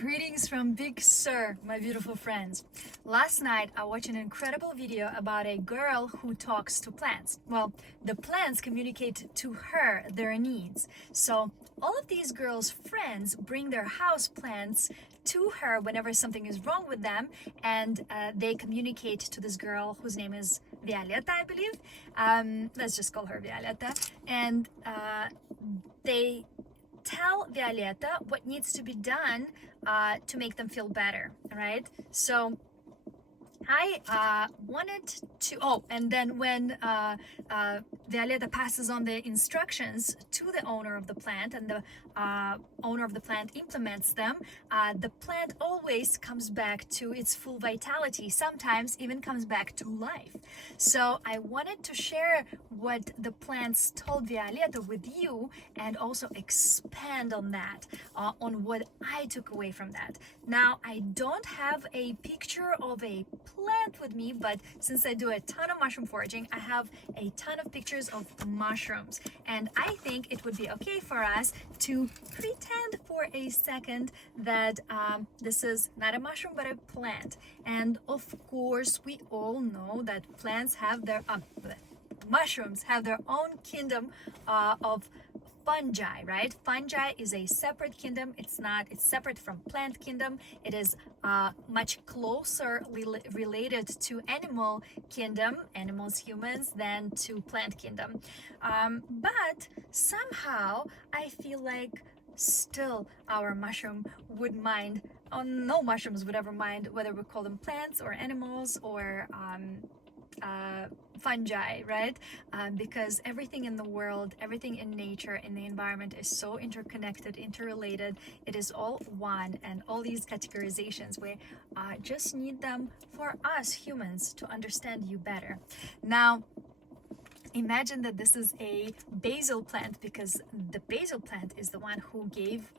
Greetings from Big Sur, my beautiful friends. Last night I watched an incredible video about a girl who talks to plants. Well, the plants communicate to her their needs. So all of these girls' friends bring their house plants to her whenever something is wrong with them, and they communicate to this girl whose name is Violeta, I believe. Let's just call her Violeta. And they tell Violeta what needs to be done to make them feel better, right? So I wanted to, and then when Violeta passes on the instructions to the owner of the plant, and the owner of the plant implements them, the plant always comes back to its full vitality, sometimes even comes back to life. So I wanted to share what the plants told Violeta with you, and also expand on that, on what I took away from that. Now, I don't have a picture of a plant with me, but since I do a ton of mushroom foraging, I have a ton of pictures of mushrooms, and I think it would be okay for us to pretend for a second that this is not a mushroom but a plant. And of course we all know that plants have their mushrooms have their own kingdom of fungi, right? Fungi is a separate kingdom. It's separate from plant kingdom. It is much closer related to animal kingdom, animals, humans, than to plant kingdom. But somehow I feel like still our mushroom would mind, no mushrooms would ever mind whether we call them plants or animals or fungi, right? Because everything in the world, everything in nature, in the environment is so interconnected, interrelated. It is all one, and all these categorizations, we just need them for us humans to understand you better. Now, imagine that this is a basil plant, because the basil plant is the one who gave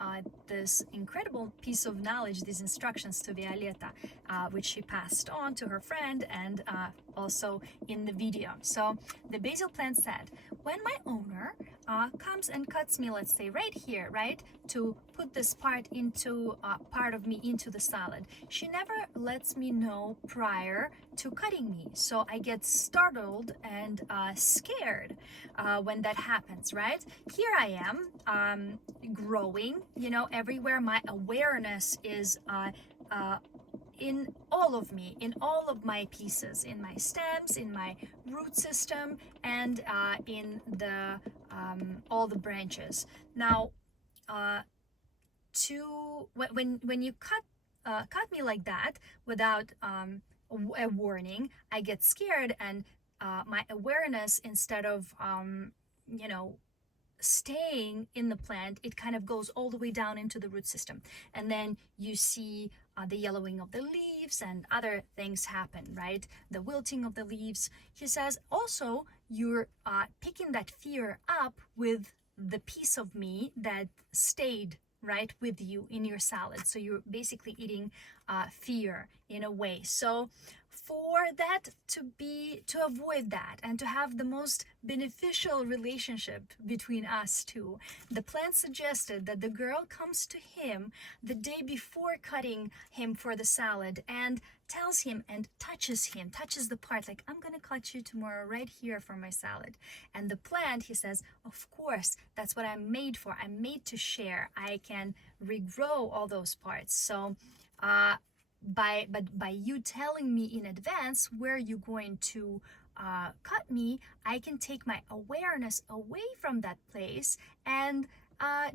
this incredible piece of knowledge, these instructions to Violeta, which she passed on to her friend, and also in the video. So the basil plant said, when my owner comes and cuts me, let's say right here, right, to put this part of me into the salad, she never lets me know prior to cutting me. So I get startled and scared when that happens, right? Here I am growing, everywhere. My awareness is in all of me, in all of my pieces, in my stems, in my root system, and in the all the branches. Now, when you cut me like that without a warning, I get scared, and my awareness, instead of staying in the plant, it kind of goes all the way down into the root system, and then you see the yellowing of the leaves and other things happen, right? The wilting of the leaves. He says also you're picking that fear up with the piece of me that stayed right with you in your salad. So you're basically eating fear in a way. So for that to avoid that and to have the most beneficial relationship between us two, the plant suggested that the girl comes to him the day before cutting him for the salad, and tells him and touches the part, like, I'm gonna cut you tomorrow right here for my salad. And the plant, he says, of course, that's what I'm made for. I'm made to share. I can regrow all those parts. So by you telling me in advance where you're going to cut me, I can take my awareness away from that place and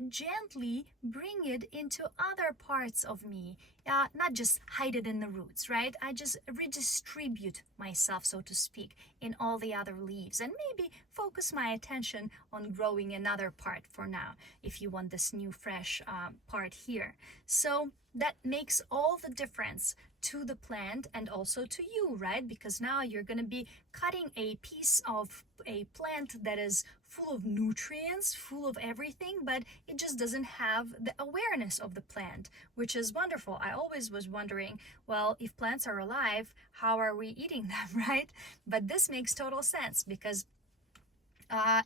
gently bring it into other parts of me, not just hide it in the roots, right? I just redistribute myself, so to speak, in all the other leaves, and maybe focus my attention on growing another part for now, if you want this new fresh part here. So that makes all the difference to the plant and also to you, right? Because now you're going to be cutting a piece of a plant that is full of nutrients, full of everything, but it just doesn't have the awareness of the plant, which is wonderful. I always was wondering, well, if plants are alive, how are we eating them, right? But this makes total sense, because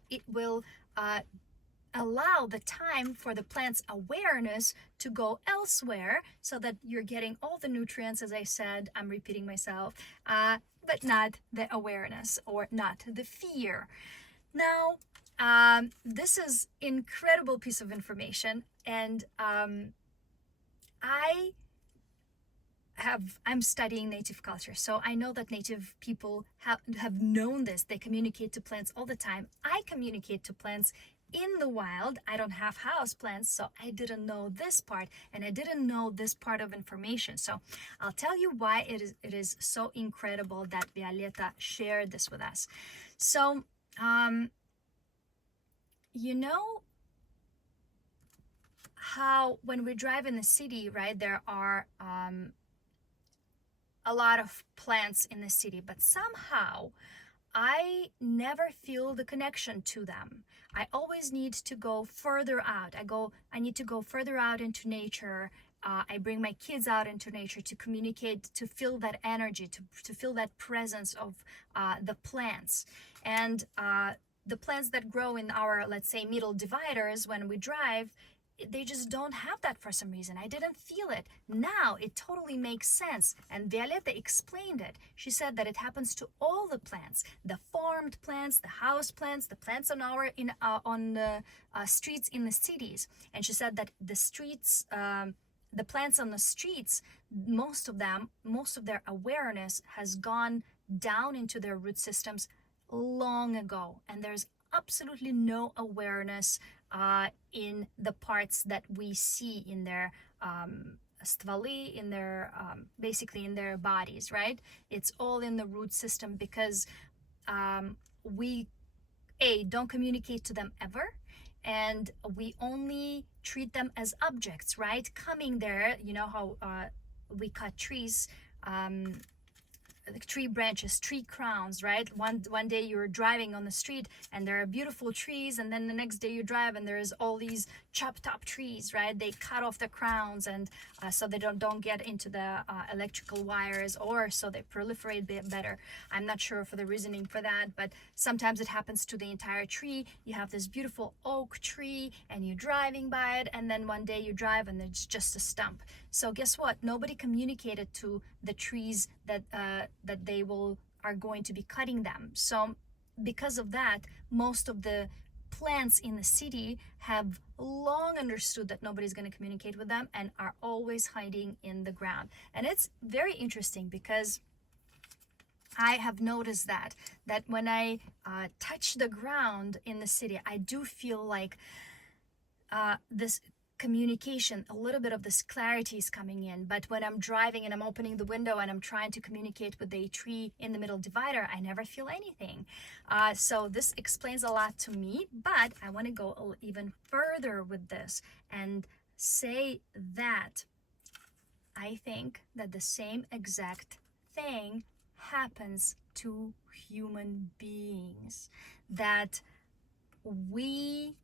it will allow the time for the plant's awareness to go elsewhere so that you're getting all the nutrients, as I said, I'm repeating myself, but not the awareness or not the fear. Now, this is incredible piece of information, and I'm studying native culture, so I know that native people have known this. They communicate to plants all the time. I communicate to plants in the wild. I don't have house plants, so I didn't know this part, and I didn't know this part of information. So I'll tell you why it is so incredible that Violeta shared this with us. So you know how when we drive in the city, right, there are a lot of plants in the city, but somehow I never feel the connection to them. I always need to go further out. I need to go further out into nature. I bring my kids out into nature to communicate, to feel that energy, to feel that presence of the plants. And the plants that grow in our, let's say, middle dividers when we drive, they just don't have that for some reason. I didn't feel it. Now it totally makes sense. And Violeta explained it. She said that it happens to all the plants, the farmed plants, the house plants, the plants on the streets in the cities. And she said that the streets, the plants on the streets, most of their awareness has gone down into their root systems long ago. And there's absolutely no awareness in the parts that we see in their stvali, in their basically in their bodies, right? It's all in the root system because we don't communicate to them ever, and we only treat them as objects, right? Coming there, you know how we cut trees, tree branches, tree crowns, right? One day you're driving on the street and there are beautiful trees, and then the next day you drive and there's all these chopped up trees, right? They cut off the crowns, and so they don't get into the electrical wires, or so they proliferate better. I'm not sure for the reasoning for that, but sometimes it happens to the entire tree. You have this beautiful oak tree and you're driving by it, and then one day you drive and it's just a stump. So guess what? Nobody communicated to the trees that they are going to be cutting them. So because of that, most of the plants in the city have long understood that nobody's going to communicate with them and are always hiding in the ground. And it's very interesting because I have noticed that when I touch the ground in the city, I do feel like this communication, a little bit of this clarity is coming in. But when I'm driving and I'm opening the window and I'm trying to communicate with a tree in the middle divider, I never feel anything. So this explains a lot to me, but I want to go even further with this and say that I think that the same exact thing happens to human beings, that we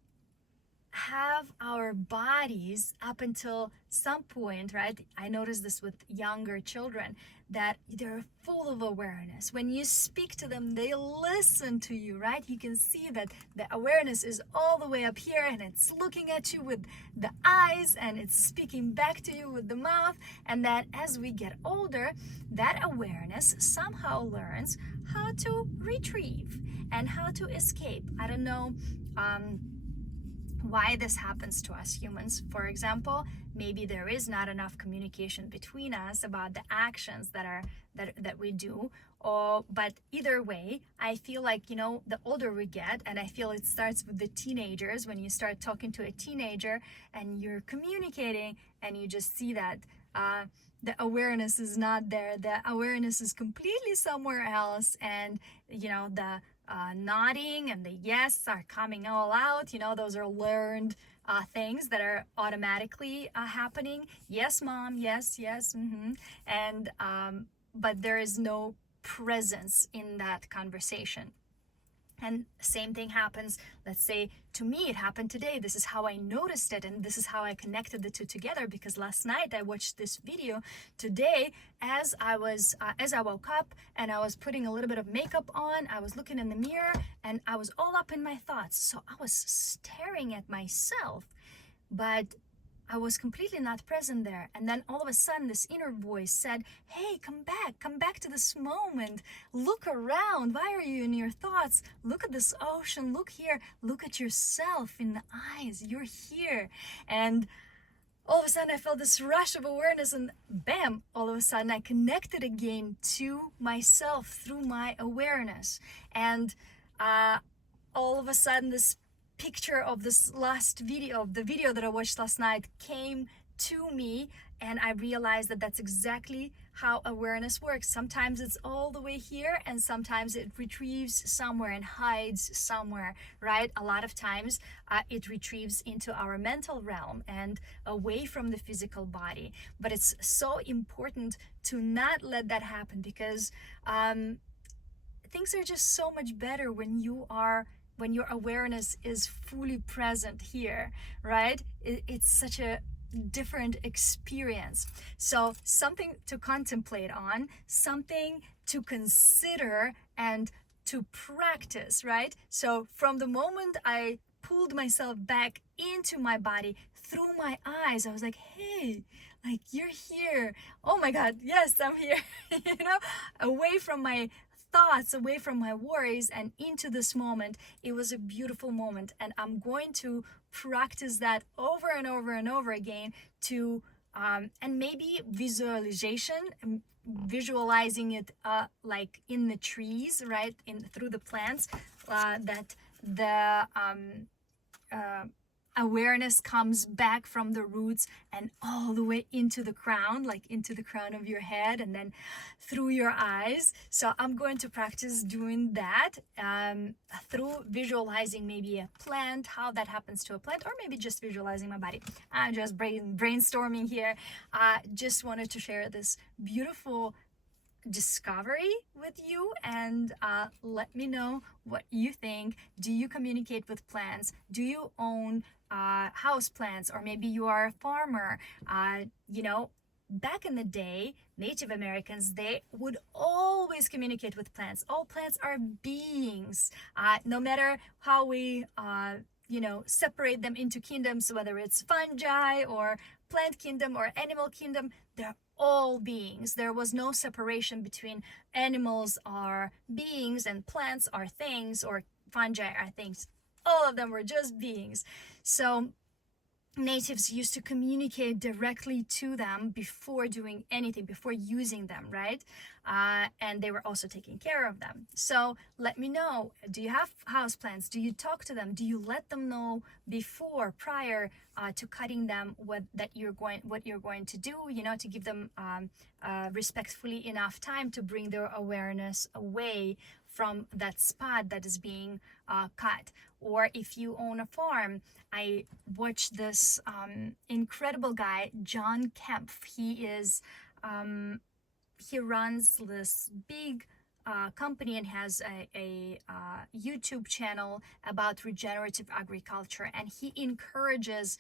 have our bodies up until some point, right? I notice this with younger children, that they're full of awareness. When you speak to them, they listen to you, right? You can see that the awareness is all the way up here and it's looking at you with the eyes and it's speaking back to you with the mouth. And that as we get older, that awareness somehow learns how to retrieve and how to escape. I don't know why this happens to us humans. For example, maybe there is not enough communication between us about the actions that we do, but either way, I feel like, the older we get, and I feel it starts with the teenagers, when you start talking to a teenager and you're communicating and you just see that the awareness is not there, the awareness is completely somewhere else, and the nodding and the yes are coming all out. Those are learned things that are automatically happening. Yes, mom. Yes. And but there is no presence in that conversation. And same thing happens, let's say to me, it happened today. This is how I noticed it, and this is how I connected the two together, because last night I watched this video. Today, as I woke up and I was putting a little bit of makeup on, I was looking in the mirror and I was all up in my thoughts. So I was staring at myself, but I was completely not present there. And then all of a sudden, this inner voice said, hey, come back to this moment. Look around. Why are you in your thoughts? Look at this ocean. Look here. Look at yourself in the eyes. You're here. And all of a sudden, I felt this rush of awareness, and bam, all of a sudden, I connected again to myself through my awareness. And all of a sudden, this picture of this last video, of the video that I watched last night, came to me, and I realized that that's exactly how awareness works. Sometimes it's all the way here, and sometimes it retrieves somewhere and hides somewhere, right? A lot of times it retrieves into our mental realm and away from the physical body. But it's so important to not let that happen, because things are just so much better when your awareness is fully present here, right? It's such a different experience. So something to contemplate on, something to consider and to practice, right? So from the moment I pulled myself back into my body through my eyes, I was like, hey, like, you're here. Oh my God, yes, I'm here. Away from my thoughts, away from my worries, and into this moment. It was a beautiful moment, and I'm going to practice that over and over and over again to and maybe visualization, visualizing it like in the trees, right, in through the plants, that the awareness comes back from the roots and all the way into the crown, like into the crown of your head, and then through your eyes. So I'm going to practice doing that through visualizing maybe a plant, how that happens to a plant, or maybe just visualizing my body. I'm just brainstorming here. Just wanted to share this beautiful discovery with you, and let me know what you think. Do you communicate with plants? Do you own house plants, or maybe you are a farmer? Back in the day, Native Americans, they would always communicate with plants. All plants are beings, no matter how we separate them into kingdoms, whether it's fungi or plant kingdom or animal kingdom. They're all beings. There was no separation between animals are beings and plants are things, or fungi are things. All of them were just beings. So natives used to communicate directly to them before doing anything, before using them, right? And they were also taking care of them. So let me know, do you have houseplants? Do you talk to them? Do you let them know prior to cutting them what you're going to do, to give them respectfully enough time to bring their awareness away from that spot that is being cut? Or if you own a farm, I watched this incredible guy, John Kempf. He runs this big company and has a YouTube channel about regenerative agriculture, and he encourages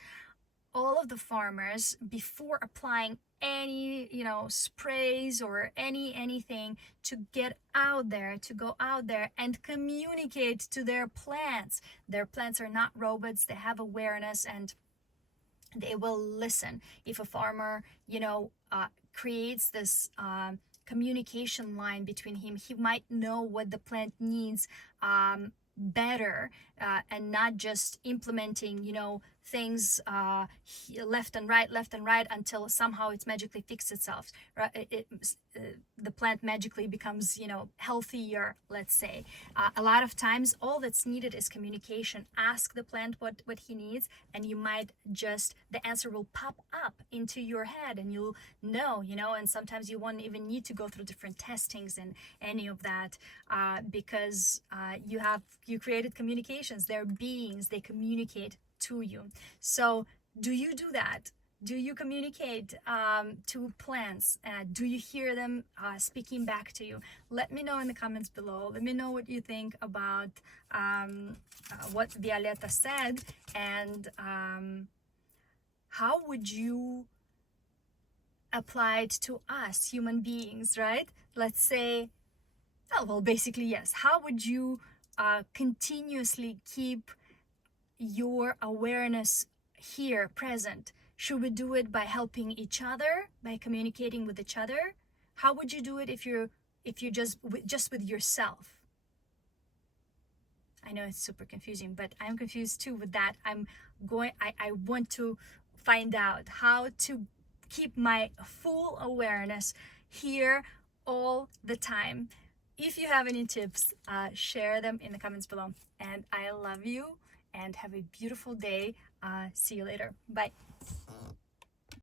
all of the farmers, before applying any sprays or anything, to go out there and communicate to their plants. Their plants are not robots. They have awareness, and they will listen. If a farmer creates this communication line between him, he might know what the plant needs better, and not just implementing things left and right until somehow it's magically fixed itself, right? The plant magically becomes healthier, let's say. A lot of times all that's needed is communication. Ask the plant what he needs, and the answer will pop up into your head, and you'll know, and sometimes you won't even need to go through different testings and any of that, because you created communications. They're beings, they communicate to you. So do you do that? Do you communicate to plants? Do you hear them speaking back to you? Let me know in the comments below. Let me know what you think about what Violeta said, and how would you apply it to us human beings, right? Let's say, oh, well, basically, yes. How would you continuously keep your awareness here present? Should we do it by helping each other, by communicating with each other? How would you do it if you're just with yourself? I know it's super confusing, but I'm confused too with that. I want to find out how to keep my full awareness here all the time. If you have any tips, share them in the comments below. And I love you, and have a beautiful day. See you later. Bye.